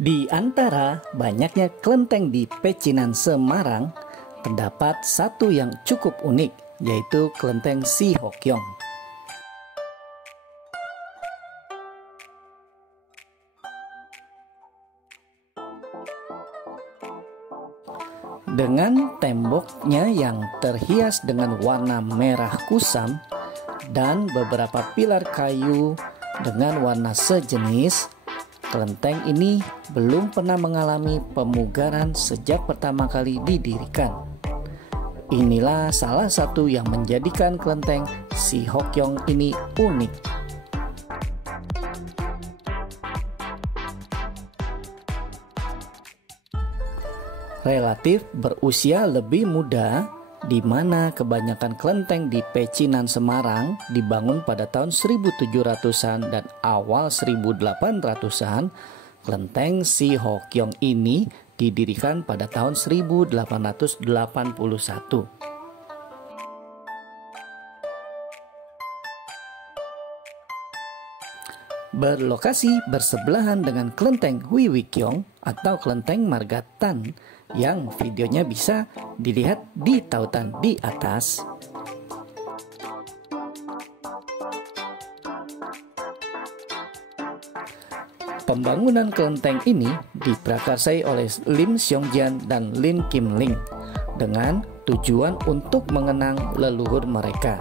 Di antara banyaknya kelenteng di Pecinan, Semarang, terdapat satu yang cukup unik, yaitu Kelenteng Si Hokyong. Dengan temboknya yang terhias dengan warna merah kusam dan beberapa pilar kayu dengan warna sejenis, kelenteng ini belum pernah mengalami pemugaran sejak pertama kali didirikan. Inilah salah satu yang menjadikan kelenteng Si Hokyong ini unik. Relatif berusia lebih muda, di mana kebanyakan kelenteng di Pecinan, Semarang dibangun pada tahun 1700-an dan awal 1800-an, kelenteng Si Hokyong ini didirikan pada tahun 1881. Berlokasi bersebelahan dengan kelenteng Hwiwikyong atau kelenteng Margatan yang videonya bisa dilihat di tautan di atas. Pembangunan kelenteng ini diprakarsai oleh Lim Seongjian dan Lim Kim Ling dengan tujuan untuk mengenang leluhur mereka,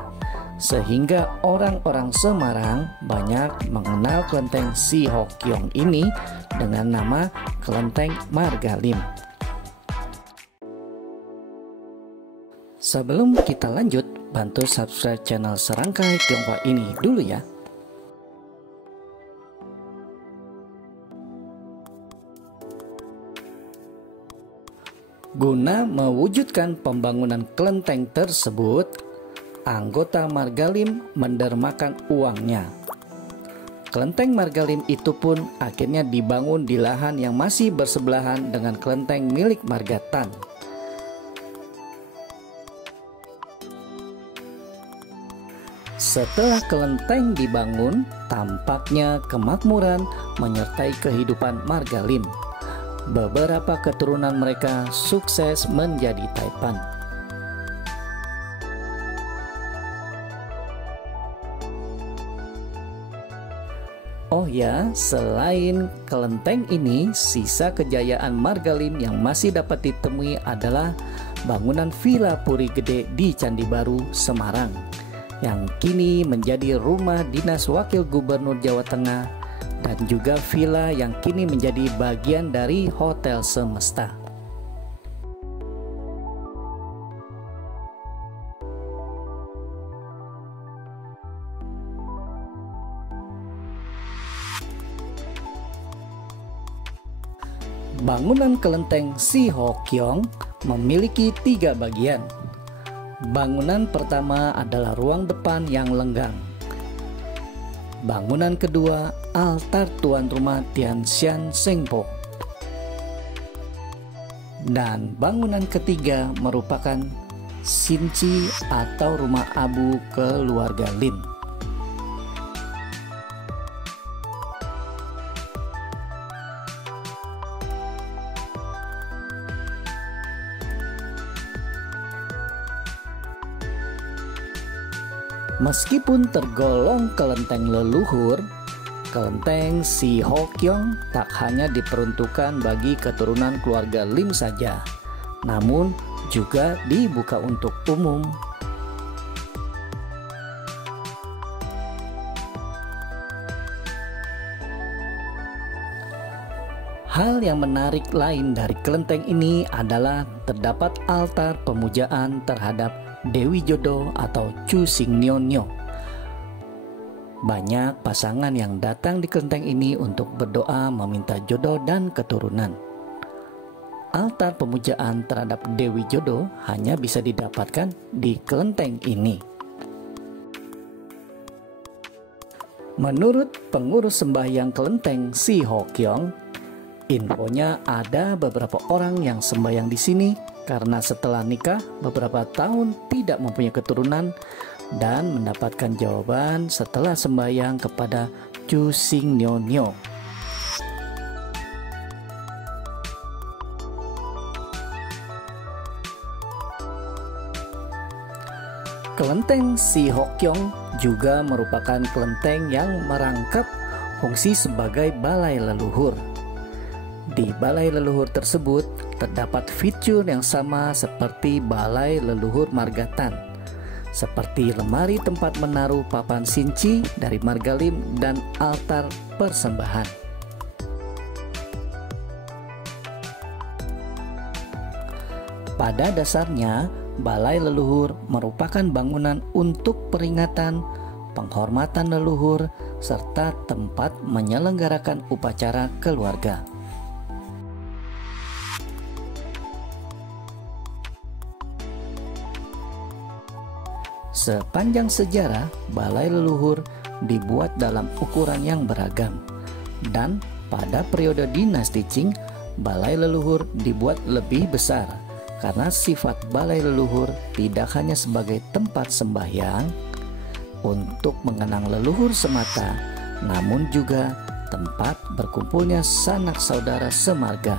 sehingga orang-orang Semarang banyak mengenal kelenteng Si Hokyong ini dengan nama Kelenteng Margalim. Sebelum kita lanjut, bantu subscribe channel Serangkai Tionghoa ini dulu ya. Guna mewujudkan pembangunan kelenteng tersebut, anggota Margalim mendermakan uangnya. Kelenteng Margalim itu pun akhirnya dibangun di lahan yang masih bersebelahan dengan kelenteng milik Margatan. Setelah kelenteng dibangun, tampaknya kemakmuran menyertai kehidupan Margalim. Beberapa keturunan mereka sukses menjadi taipan. Oh ya, selain kelenteng ini, sisa kejayaan Margalim yang masih dapat ditemui adalah bangunan Villa Puri Gede di Candi Baru, Semarang, yang kini menjadi rumah dinas Wakil Gubernur Jawa Tengah, dan juga villa yang kini menjadi bagian dari Hotel Semesta. Bangunan kelenteng Si Hokyong memiliki 3 bagian. Bangunan pertama adalah ruang depan yang lenggang. Bangunan kedua, altar tuan rumah Tianshan Sengpo. Dan bangunan ketiga merupakan Sinci atau rumah abu keluarga Lim. Meskipun tergolong kelenteng leluhur, kelenteng Si Hokyong tak hanya diperuntukkan bagi keturunan keluarga Lim saja, namun juga dibuka untuk umum. Hal yang menarik lain dari kelenteng ini adalah terdapat altar pemujaan terhadap Dewi Jodoh atau Chu Sing Nyo. Banyak pasangan yang datang di kelenteng ini untuk berdoa meminta jodoh dan keturunan. Altar pemujaan terhadap Dewi Jodoh hanya bisa didapatkan di kelenteng ini. Menurut pengurus sembahyang kelenteng Si Hokyong, infonya ada beberapa orang yang sembahyang di sini karena setelah nikah beberapa tahun tidak mempunyai keturunan dan mendapatkan jawaban setelah sembahyang kepada Chu Sing Nyo. Kelenteng Si Hokyong juga merupakan kelenteng yang merangkap fungsi sebagai balai leluhur. Di balai leluhur tersebut terdapat fitur yang sama seperti balai leluhur Margatan, seperti lemari tempat menaruh papan sinci dari margalim dan altar persembahan. Pada dasarnya, balai leluhur merupakan bangunan untuk peringatan, penghormatan leluhur, serta tempat menyelenggarakan upacara keluarga. Sepanjang sejarah, balai leluhur dibuat dalam ukuran yang beragam, dan pada periode dinasti Qing, balai leluhur dibuat lebih besar karena sifat balai leluhur tidak hanya sebagai tempat sembahyang untuk mengenang leluhur semata, namun juga tempat berkumpulnya sanak saudara semarga.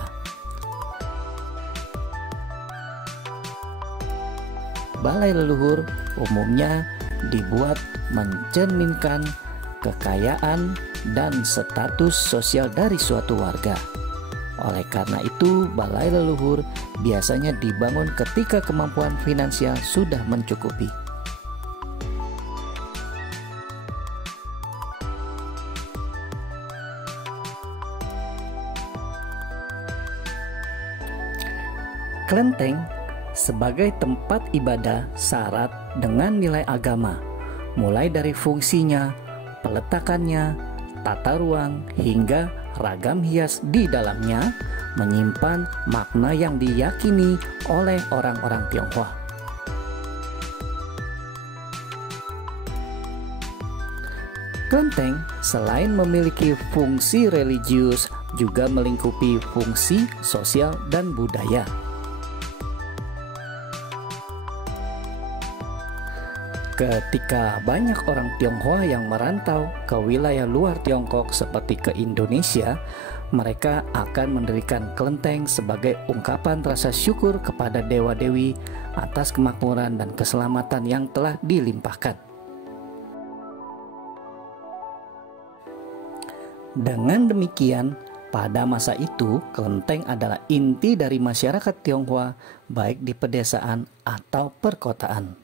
Balai leluhur umumnya dibuat mencerminkan kekayaan dan status sosial dari suatu warga. Oleh karena itu, balai leluhur biasanya dibangun ketika kemampuan finansial sudah mencukupi. Kelenteng sebagai tempat ibadah syarat dengan nilai agama, mulai dari fungsinya, peletakannya, tata ruang, hingga ragam hias di dalamnya menyimpan makna yang diyakini oleh orang-orang Tionghoa. Kelenteng selain memiliki fungsi religius juga melingkupi fungsi sosial dan budaya. Ketika banyak orang Tionghoa yang merantau ke wilayah luar Tiongkok seperti ke Indonesia, mereka akan mendirikan kelenteng sebagai ungkapan rasa syukur kepada dewa-dewi atas kemakmuran dan keselamatan yang telah dilimpahkan. Dengan demikian, pada masa itu, kelenteng adalah inti dari masyarakat Tionghoa, baik di pedesaan atau perkotaan.